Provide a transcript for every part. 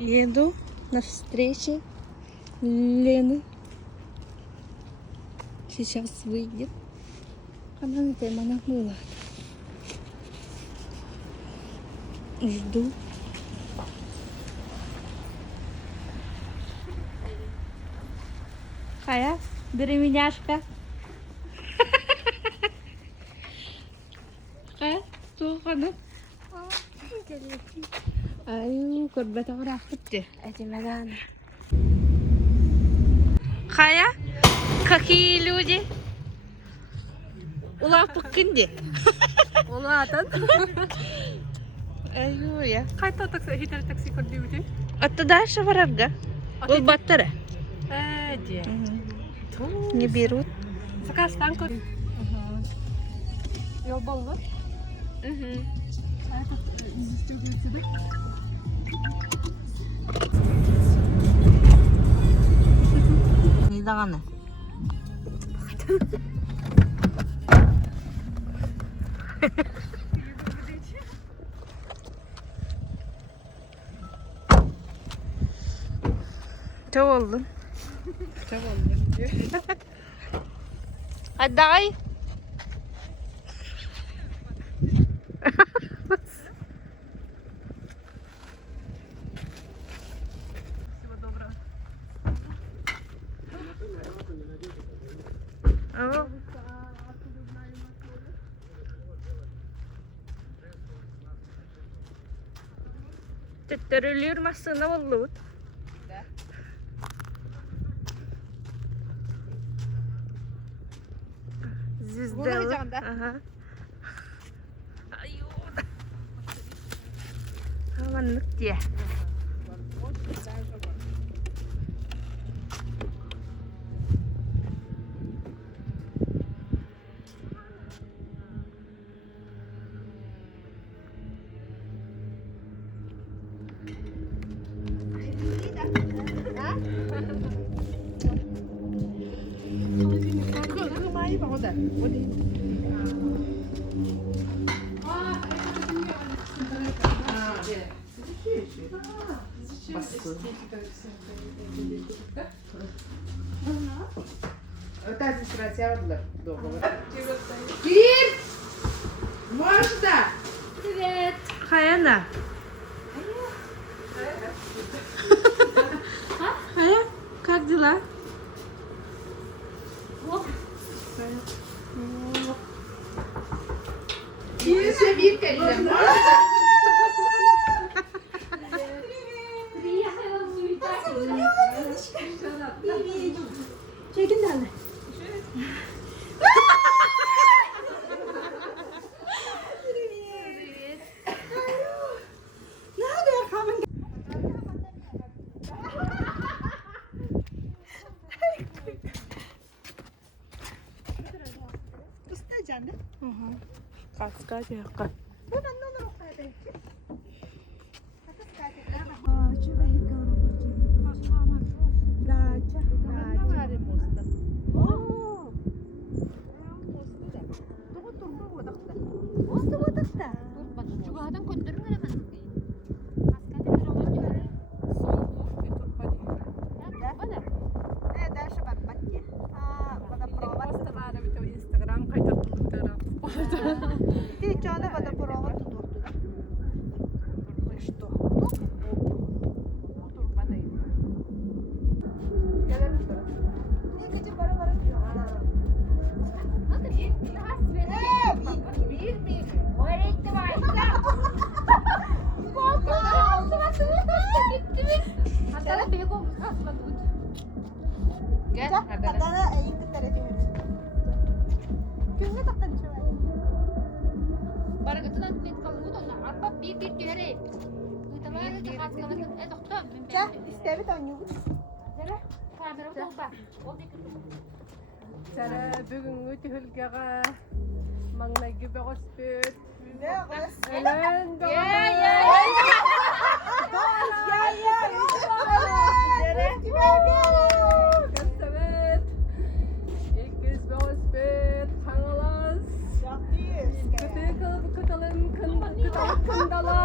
Еду на встрече Лены. Сейчас выйдет. Она на тема была. Жду. Кая, беременяшка. Кая, туğanı. Ay, kurbete bıraktı. Этимадан. Кая, какие люди? Улапык кінде. Улаатан. Аю я. Кайта такси хитер такси көрдүбүтү. Атты дальше варарга. Ол баттары. Де. Не берут. Сакастан көр. Йол болду. Не дағаны. Çok oldun. Hadi ay. Ага. Теттерөлөр масына болду. Звезда. Ага. Аю. Аманlık diye. Тази сразяват договор. Кир! Можно? Привет. Каяна. Кая, как дела? Кирся, Витка, можно? Çekin de anne. Каска якка. Сара бүгүнгү түһүлгәгә маңнайгы бөгөспүт. Элен Köstebet. İkiz bөгөспүt. Каңалас. Күтү кылып кыталым кындала.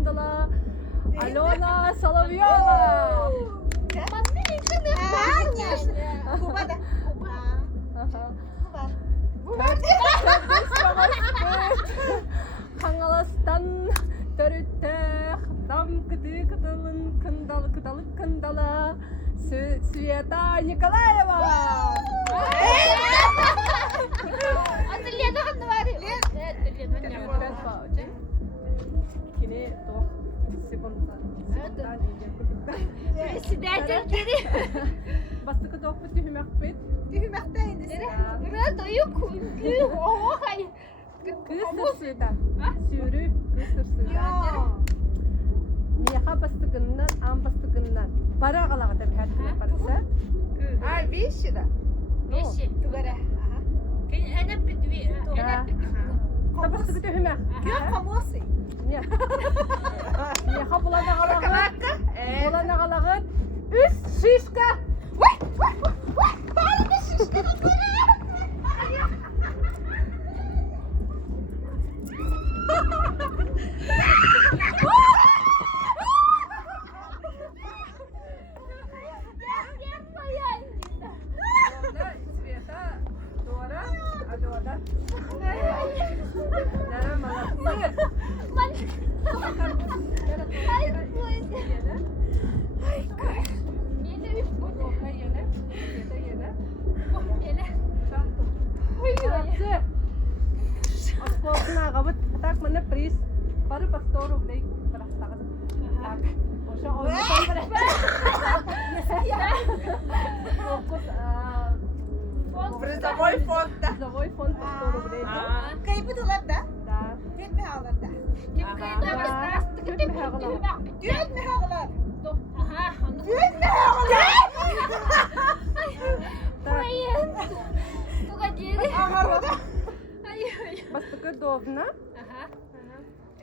кындала. Алена Соловьева. Қаңаластан төріттіқ, дам кіді кіділін кындалы, Света Николаева. Кіне тоқ секундтан. Бастықы тоқ бұты хүмәк бет. Кыстыр Света. Сүйрі кыстыр Света. Меха бастығыннан, ам бастығыннан. Бара қалаға да кәтілі барса. Ай, вещи да. Тугара. Табастығы да хүмәк. Помосы. Меха бұлана қалағын. Үс шишка. Света, Дора, Алена. Нара молодцы. Аспортына қабыт, так мені приз. Бары по 100 рублей бірақтағыз. Оша ойнатан Призовой фонд да. Призовой фонд по 100 рублей. Кайбы дулар да? Да. Түтме алар да. Түтме алар. Түтме алар. Бастықы довна.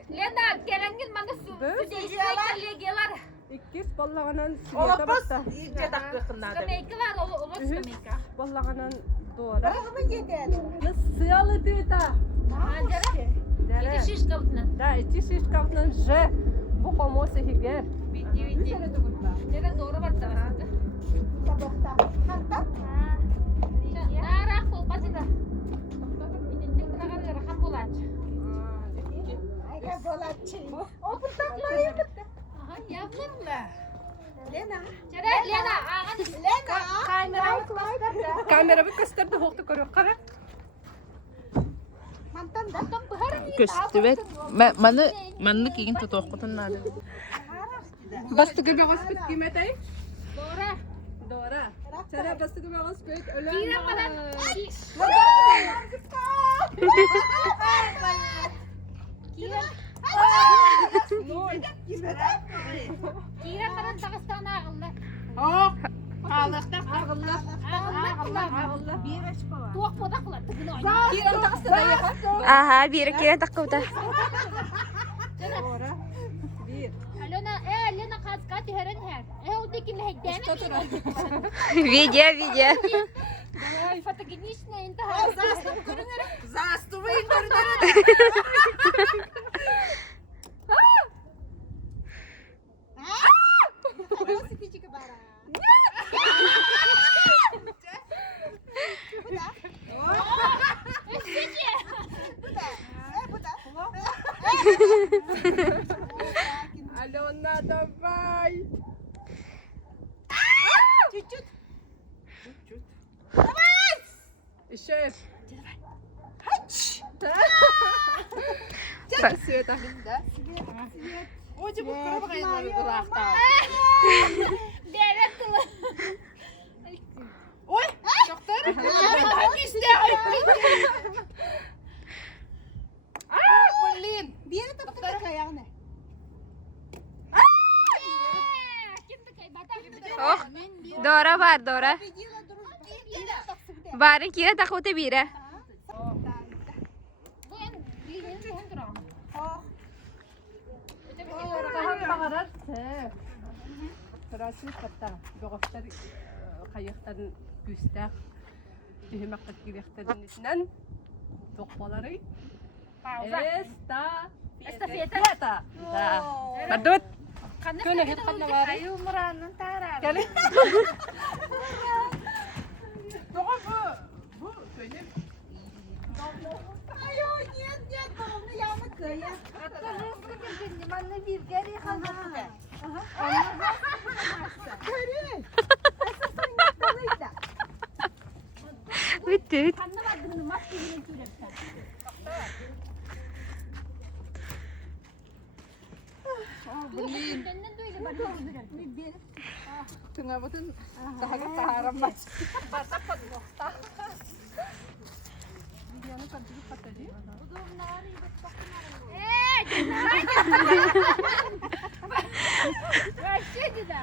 Лена, кереңгін маңы судейшілер. Иккис боллағанан Света Олапас баста. иже даққы қынады. Скамейка var, olur скамейка. Боллағанан Дора. Бағымы жетеді. Сыялы дүйта. Иди шишка бутна. Да, ити шишкавтан же. Бұ қомосы хигер. Види. Лена doğru battı. Табақта. Хантап. Нарах болпасында. İnenlik kırağın rahat болады. Айға болатчы. Опыртақлар ебітті. Aha, явлымла. Лена. Жара, Лена, ағын. Лена. Камера көстерді хоқты көріп қара. Мантанда. Көстүбет. Манны кийин тотоққытын нады. Бастығы бағыз бүт кеметай. Doğru. Дора. Сәрі бастығы бағыз бүт. Кирен бана. Кирен бана Дағыстан ағылды. Ağlıqda Ағыллар. Ағыллар. Туақ бода қылар. Кирен тақсы да яқа. Ага, бері кері таққыда. Дора. Bir. Алена, Лена қазға түйерін әр. Өдекілі әйдәні. Видео. Фотогеничная интаха. Застывый көрінер. Велосипедчика бара. Алена, давай. Чуть-чуть. Еще. Так. Света. Оди bu kırıp kayınları kulakta. Devlet kılı. Oy, doktor. Блин. Bir yere tıpkı ayağını. Kimdi kaybata? Oh, Dora var, Dora. Bari kiri taqıda biri. Bu en bildiğin çoğundur ama. Бағарар сәп. Тұрасыз қатта. Бұғықтар қайықтарын күстәк. Түйімаққа керектерін ішінен тоқпалары. Эста Estafeta. Fiesta. Badut. Kanna Könü feta hep kanna oldu. var. Ayu muranın tararı. Gelin. Bu söyle. Ayo, niyet doğumlu yağmur köyü. Manna bir geri kaldı. Bitti. Kanna var bunu maske gibi türepten. Benden de öyle bana bir. Tengah betul. Tahaga taharam mas. Batak pat mohta. Videonu kadar patadi. Başladı da.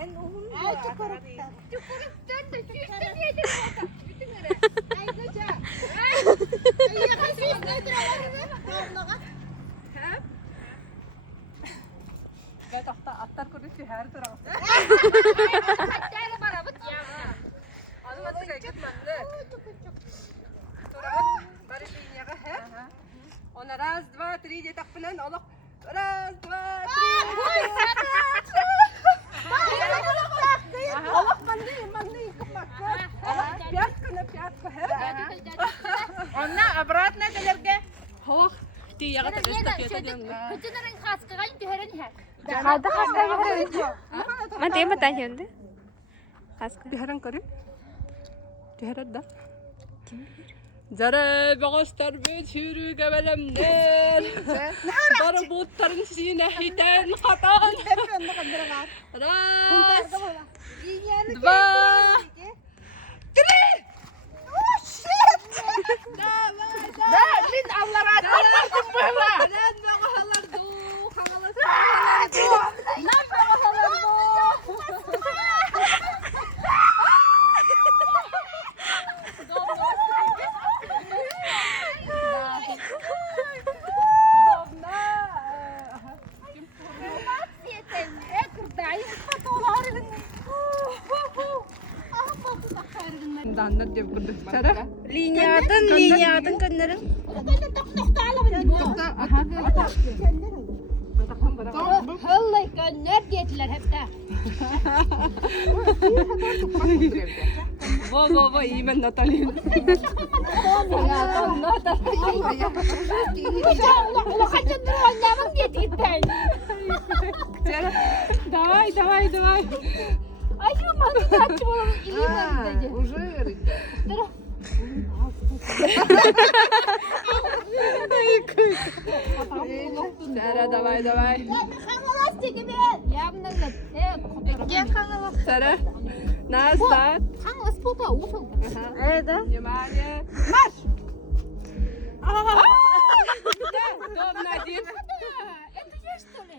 En uhum ay çukuruktan. Çukuruktan da sütten yedim orada. Bütün yere. Ay koca. Ay yakasız nedir alarını? Doğumluğa. Gaya tahta attar kudu her taraf. Hatta barabut ya. Anu mati kayak gitu mana? Turabat bari linya kah her? Ona раз, два, три dia tak pelan Allah. Раз, два, три. Allah mandi kepakat. Allah piat kena piat kah her? Ona обратно келерге. Хох. Тия ката эстафета диyorlar. Hıcıların kaskıga tüheren her. Hadi hakkı. Mati mata şimdi. Haskı. Diharan kari. Diharat da. Zara bağışlar bir çürü gebelemler. Bara botların sine hiten hatan. Ras. Dva. Три. Lin Allah razı olsun. Lan bağırlar du. Havalar du. Lan bağırlar du. Dandat diye kurdu. Cara? Linyadın gönderin. Vallahi gönler dediler hep de. Во, iyi ben Natalya. Ula kaçındır oynamam dedi gitten. Cara? Давай. Ay şu manı saçma olan iyi manı dedi. Уже. Cara, давай. Явно Cara? Назад. Kanka spota usul. Внимание. Марш! Удобно один. Это я что ли?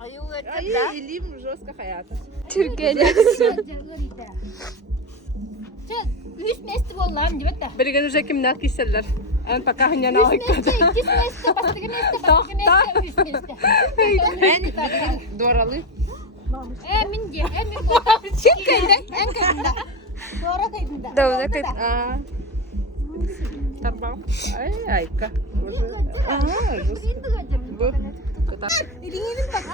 Ay, elim жестко hayatım. Türkiye'de. Sen üst mesle olalım diyor da. Bir gün önce kimler kişiler? En pakahnya naik Üst mesle, ikis mesle, başka mesle, üst mesle. Doğralı. Emin diye, emin. Çık köyden, en köyünde. Doğru köyünde. Doğru kız. Terbang. Ay, Ayka. Bu. İlinin bak.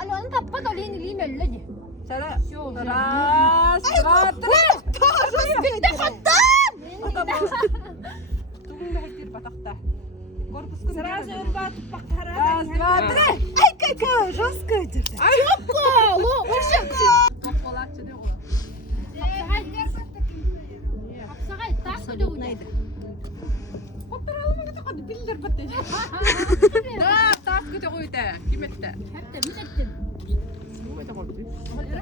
Alo, onu tapma da olin ilin ölledi. Cara. Ras. Bitti fattan. Tunggu hadir batakta. Korpus kun. Sırası örbat bak Ras, два, три. Ay kaka, жестко öldürdü. Alo, uşak. Kolakçı diyor o. Hapsagay, tak mı doğru? Oturalım mı hadi bildir battı. Da, tas kötü koydu. Kim etti? Hep de minettin.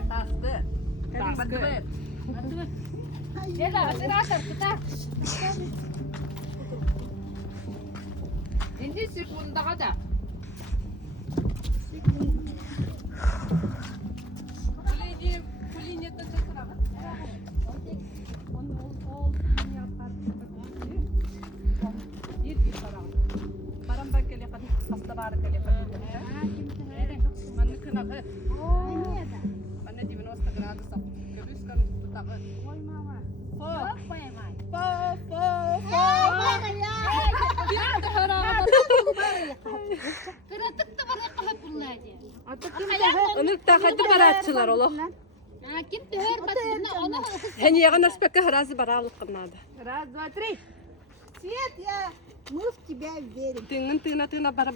Tastı. Battı. Yela, sırasar kita. Ini sekunda kada. Kulinya tuh cerita. Barang bakal ya kan hasta barang kali kan. Mana kena ke? Mana di mana hasta kena hasta. Terus kan tak. Yok, bayamay. Po. Kıratık da bana kahve bunlar diye. Onu da hadi baratçılar ola. Kim tüher batına ona Hen yağın aspekte razı baralık kınada. Раз, два, три. Свет, мы в тебя верим. Tığın tığına bar.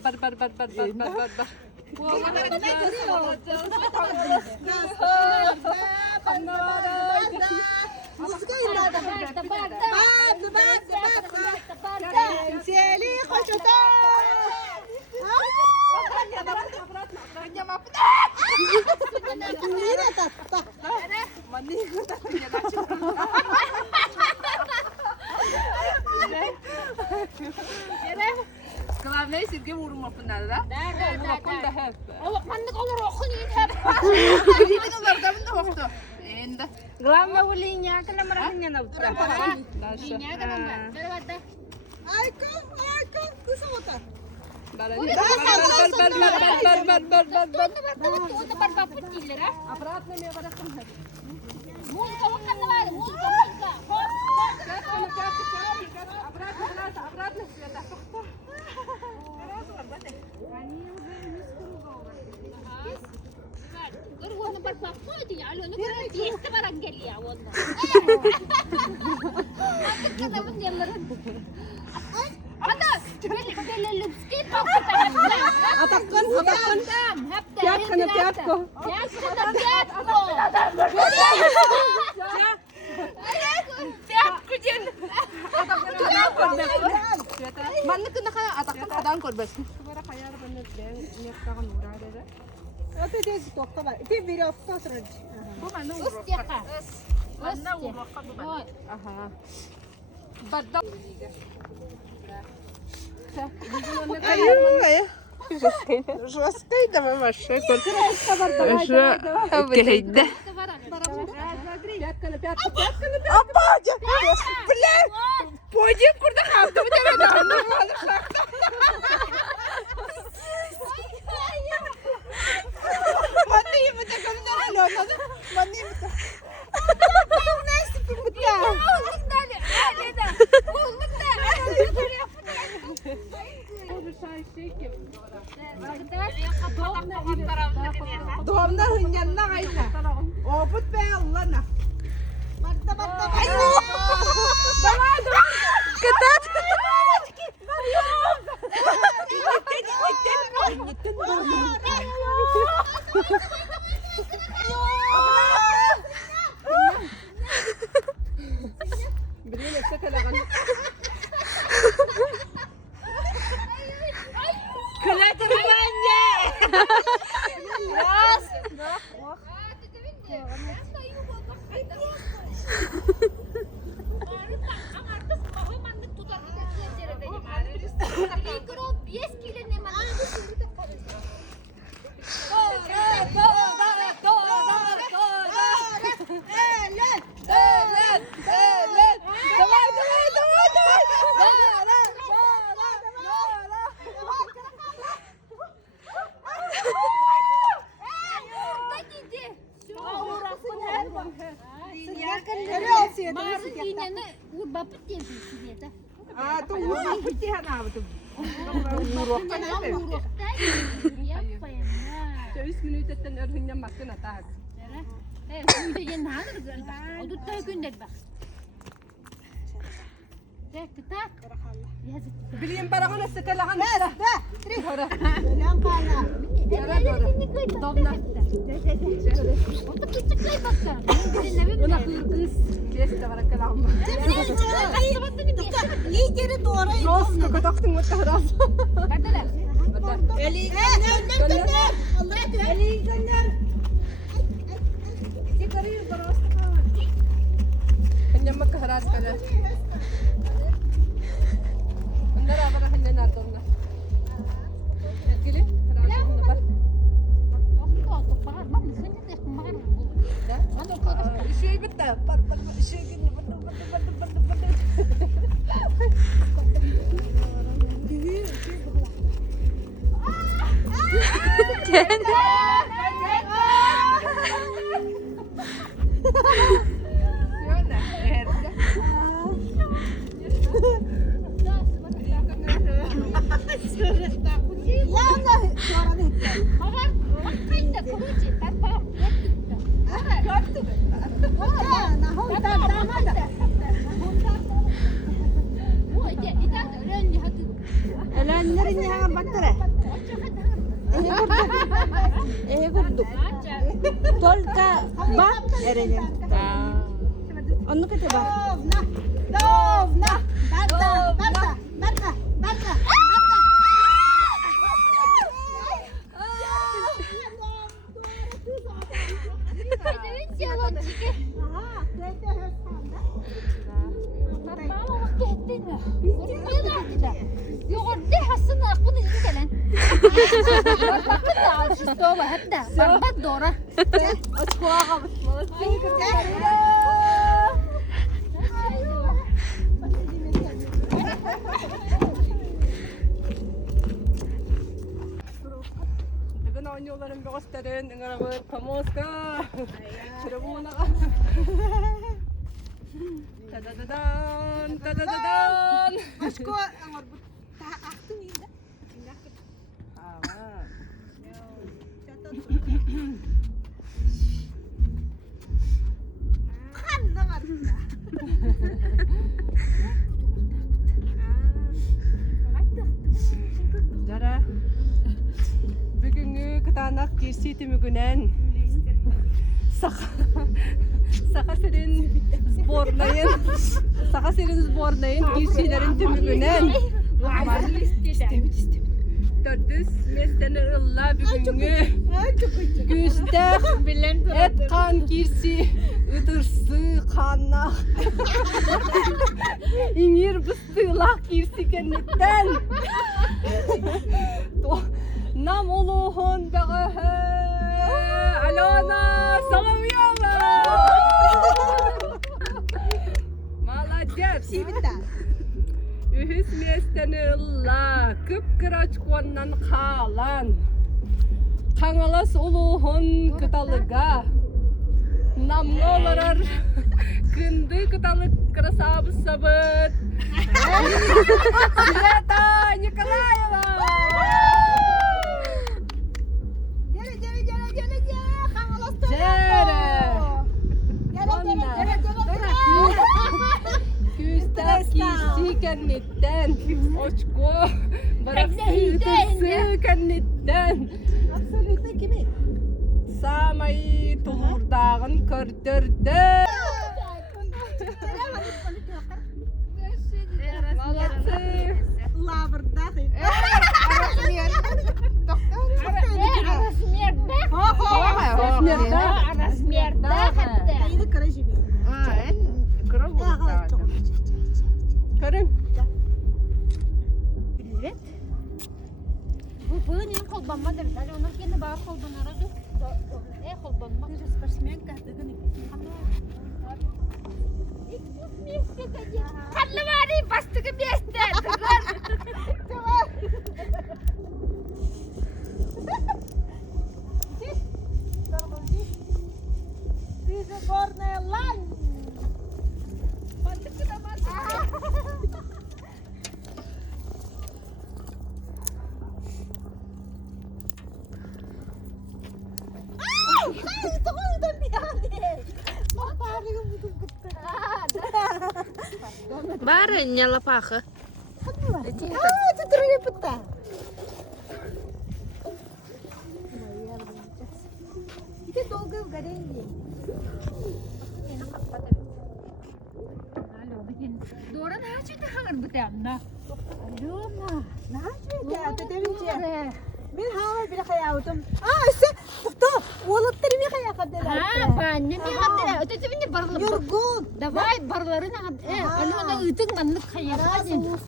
Музыкой надо. Сели, хочет. Главное, Сергей vurma bunlar da. Allah mandık olur okun yeter. Onlardan da oktu. Endi. Главное, у линия, когда мы ранее на утро. Dünya kadar var. Berabada. Айкам, кусота. Bar. Onu bar papıt değiller ha. Обратно мне баракım. Muzika vakanı var. Muzika. Hop. Обратно Света. Gör onu bar papıt diye. Alonu böyle diyeste baran geliyor ondan. Mandık kadar bu diyorların. Hadi. Böyle lüpski papıt. Атаккан, Пяткана, пятку. Manlık kına kaya atakkan kadan korbasın. Bara kayar bana ben neftagan uğrardı. Это здесь только бар. Ты веревку сразу. Bu bana Aha. Badda. Жесткой давай вообще. Кейде. Подим kurda kaldı bir de ben Doğumda hınyanına kayna. Oput be Allah'ına. Birine sekalagan. Üç minütetten örhünyen makına tak. Bileyim barağına sekalagan. Ona hırgız. Beste var kalam. Лидеры Дора. Roska kodaktın mı tahraz? Eli gönder. Allah eli gönder. Çıkarıyor burası. Hanya makahras kala. Onlar abara hanya nartonna. Etkili? İşe bitti. İşe günü. Я Kapattıra. Kurduk. Только бак erenim. Onu kete bak. Довна. Barta. Дивіться, лодчики. Ага, це гостанда. Мама кеттин. Ордина. Йогорди хасына акбын инкелен. Bakın da şu stova hatta. Barbat doğru. Daghan na nyo lang ang basta rin. Ang arawad, pamos ka. Sirabuna ka. Tadadadan. Başka angarbut. Daha aktın yine. Tama. Kan da var. Dara. Bugünkü kıtanak girsi tümügünen. Saka senin sbornayın girsilerin tümügünen. Dördüz mesleğini ılla bugünkü güçtek et kan girsi ıdırsı kanna İngir bıstığlak girsi kennetten Nam oluğun beğehe Alona Salamyova Молодец! Ühüs mesleğini ılla kıpkıraç konnan kalan Kangalas oluğun kıtalıga Namlı olarar Kındı kıtalık krasabı sabıt Sveta Nikolayeva Gele. Kangalas Jere Küstak kişi kennetten Oçko Bıraksın ıtısı kennetten Absolute kimi? Samay tuhurdağın kördürdü Молодцы Lavırda. Размерда hatta. İyi kırıcı bir. Karın Evet. Bu benim kolbanmadır. Dali onlar kendi bağ kolbanlara kız. Kolbanma. Спортсмен kadını. Kallı var bastığı beste. Bizi bornaya lan. Барыня лопаха. Это трое пыта. Это долго в горении. Doğru ne açıktı hangi bu temda? Aloma. Ne yapıyorsun ya? Dedemince. Ben hava bile kayağıdım. İşte tuttu. Oğlatları bir kayağı kadılar. Ben ne kadar ötesi beni barlar. Yorgun. Davay barların alona ıtık manlık kayakadın.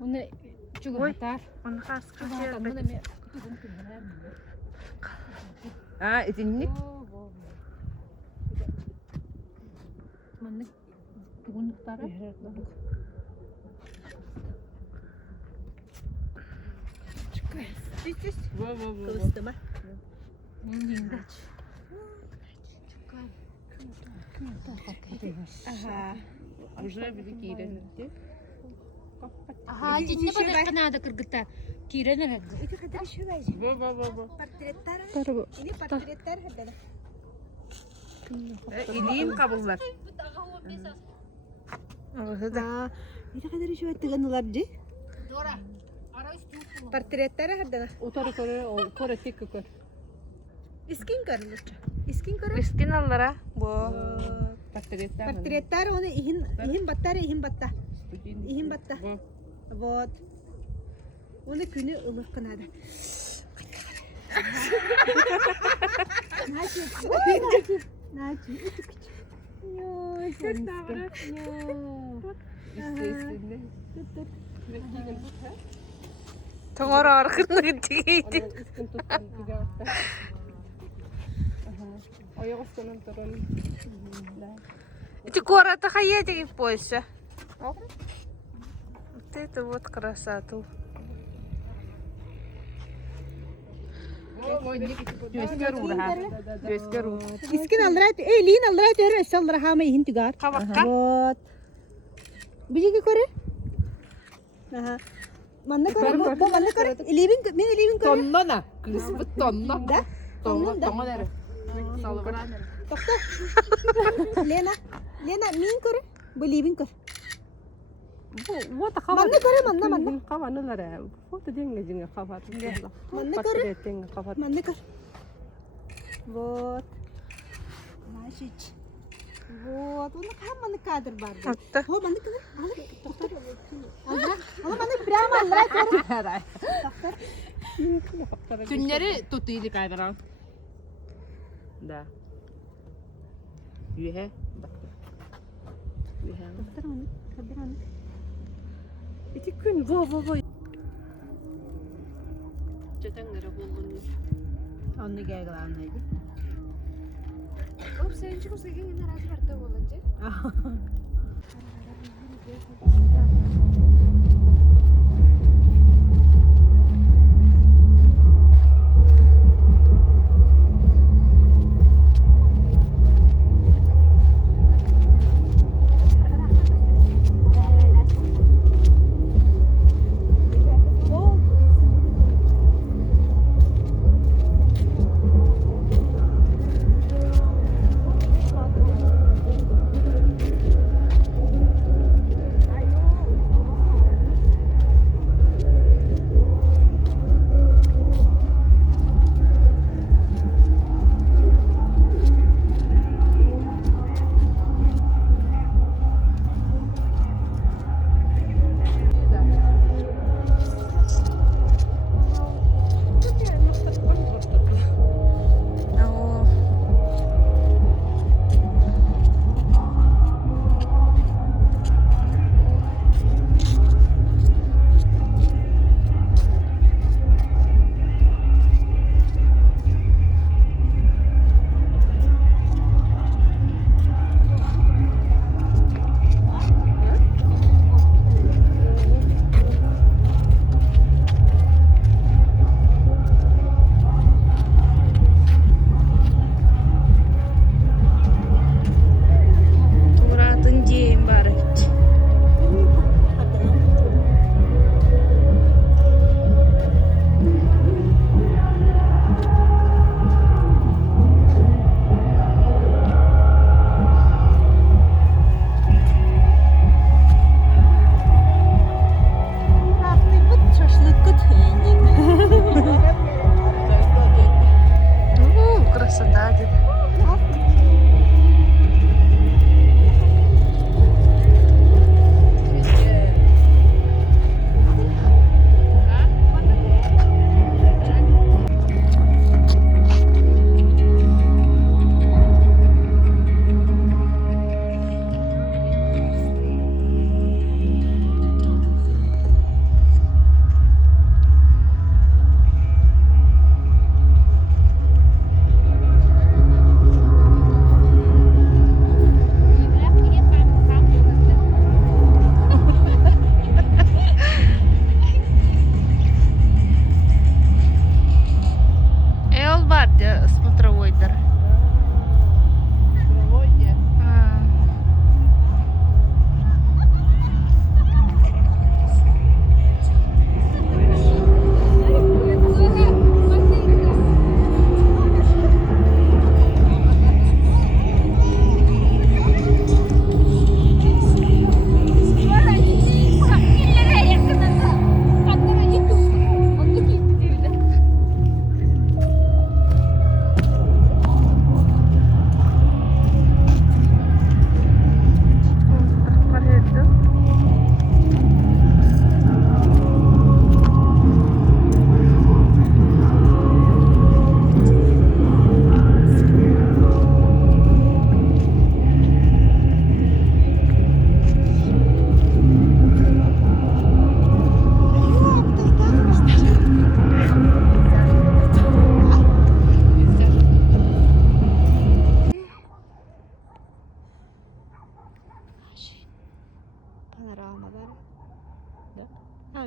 Onu çok atar. Он хас Ha izinlik Manlık tugunlukları. Kılıstımı. Yengeç. Ага. Уже великий Aha ciddi bana kanada kırgıta. Kirene ne? İki kadar şu bence. Bu. Portretler. Tarı Ini portretler haddana. İliyim kabullar. Ha, iki kadar şu ettiğinler di. Dora. Ara üstü. Portretler haddana. Utarı kore tek kör. İskin karılır. İskin karı. Miskin allara bu. Portretler. Portretler onu ihin battar ihin batta. İhin batta. Вот. Onu günü ılık kınadı. Naci. Naci. Yo, sen İstesinde. Тоңор аркында тигейди. İskin tuttum. Ayak üstünden duralım. Эти город хаедик в Польше. Вот это вот красоту. Gösteru. İskin aldırat, liin aldırat öyle saldır hama ihin tügar. Вот. Biji kore? Aha. Manna kore, bu manna kore. Living kore. Tonla da. Kısmı tonla. Da. Tonla deri. Salıvıran. Lena, min kore. Bu living kore. Bu da kafa. Manna kore, manna. Kafa neler? Foto dinle kafa. Manna kore. Portretin kafa. Manna kore. Вот. Naşiç. Вот. Onu kam manna kadır var. Hatta Ho manna kore. Ama manna prama aldırat kore. Tünleri tutuydu kaydıran. Da. Yühe. Yühe. Doktor onu, kadir onu. İki gün vo. Çetenlere bulunur. Onu gel neydi? Oğlum sen çıkıp sen yine razı vardı olunca.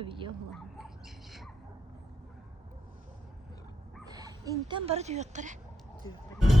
يلا انت برد يقرا